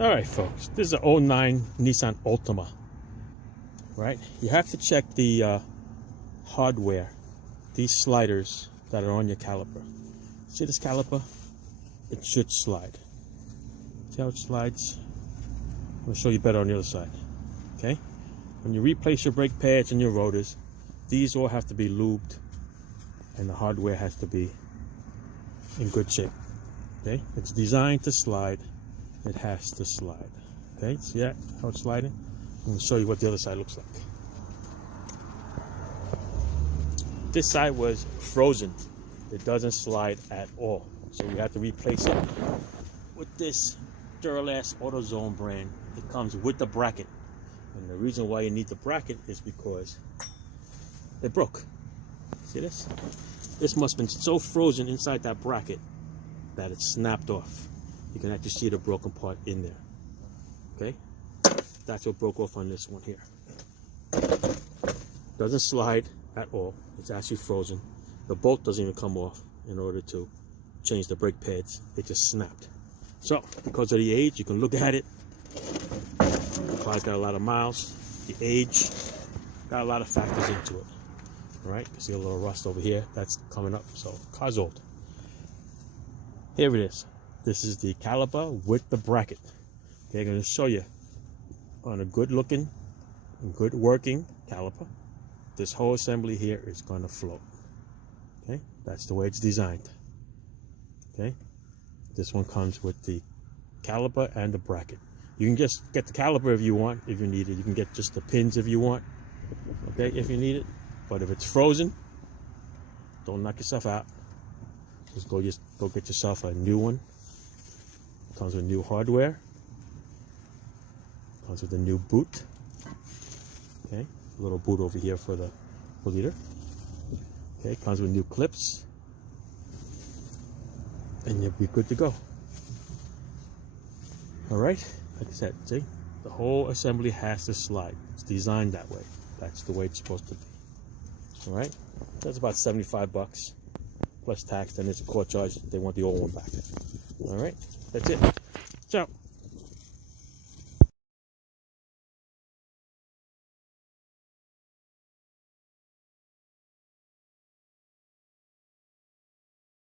Alright folks, this is an 09 Nissan Altima, right? You have to check the hardware, these sliders that are on your caliper. See this caliper? It should slide. See how it slides? I'm going to show you better on the other side, okay? When you replace your brake pads and your rotors, these all have to be lubed and the hardware has to be in good shape, okay? It's designed to slide. It has to slide. Okay, see that? How it's sliding? I'm going to show you what the other side looks like. This side was frozen. It doesn't slide at all. So we have to replace it with this Duralast AutoZone brand. It comes with the bracket. And the reason why you need the bracket is because it broke. See this? This must have been so frozen inside that bracket that it snapped off. You can actually see the broken part in there. Okay? That's what broke off on this one here. Doesn't slide at all. It's actually frozen. The bolt doesn't even come off in order to change the brake pads. It just snapped. So, because of the age, you can look at it. The car's got a lot of miles. The age got a lot of factors into it. Alright? You see a little rust over here. That's coming up. So, car's old. Here it is. This is the caliper with the bracket. Okay, I'm going to show you on a good looking, good working caliper. This whole assembly here is going to float. Okay, that's the way it's designed. Okay, this one comes with the caliper and the bracket. You can just get the caliper if you want, if you need it. You can get just the pins if you want. Okay, if you need it. But if it's frozen, don't knock yourself out. Just go get yourself a new one. Comes with new hardware. Comes with a new boot. Okay, a little boot over here for the leader. Okay, comes with new clips, and you'll be good to go. All right, like I said, see, the whole assembly has to slide. It's designed that way. That's the way it's supposed to be. All right, that's about $75 plus tax. Then it's a court charge. They want the old one back. All right. That's it. Ciao.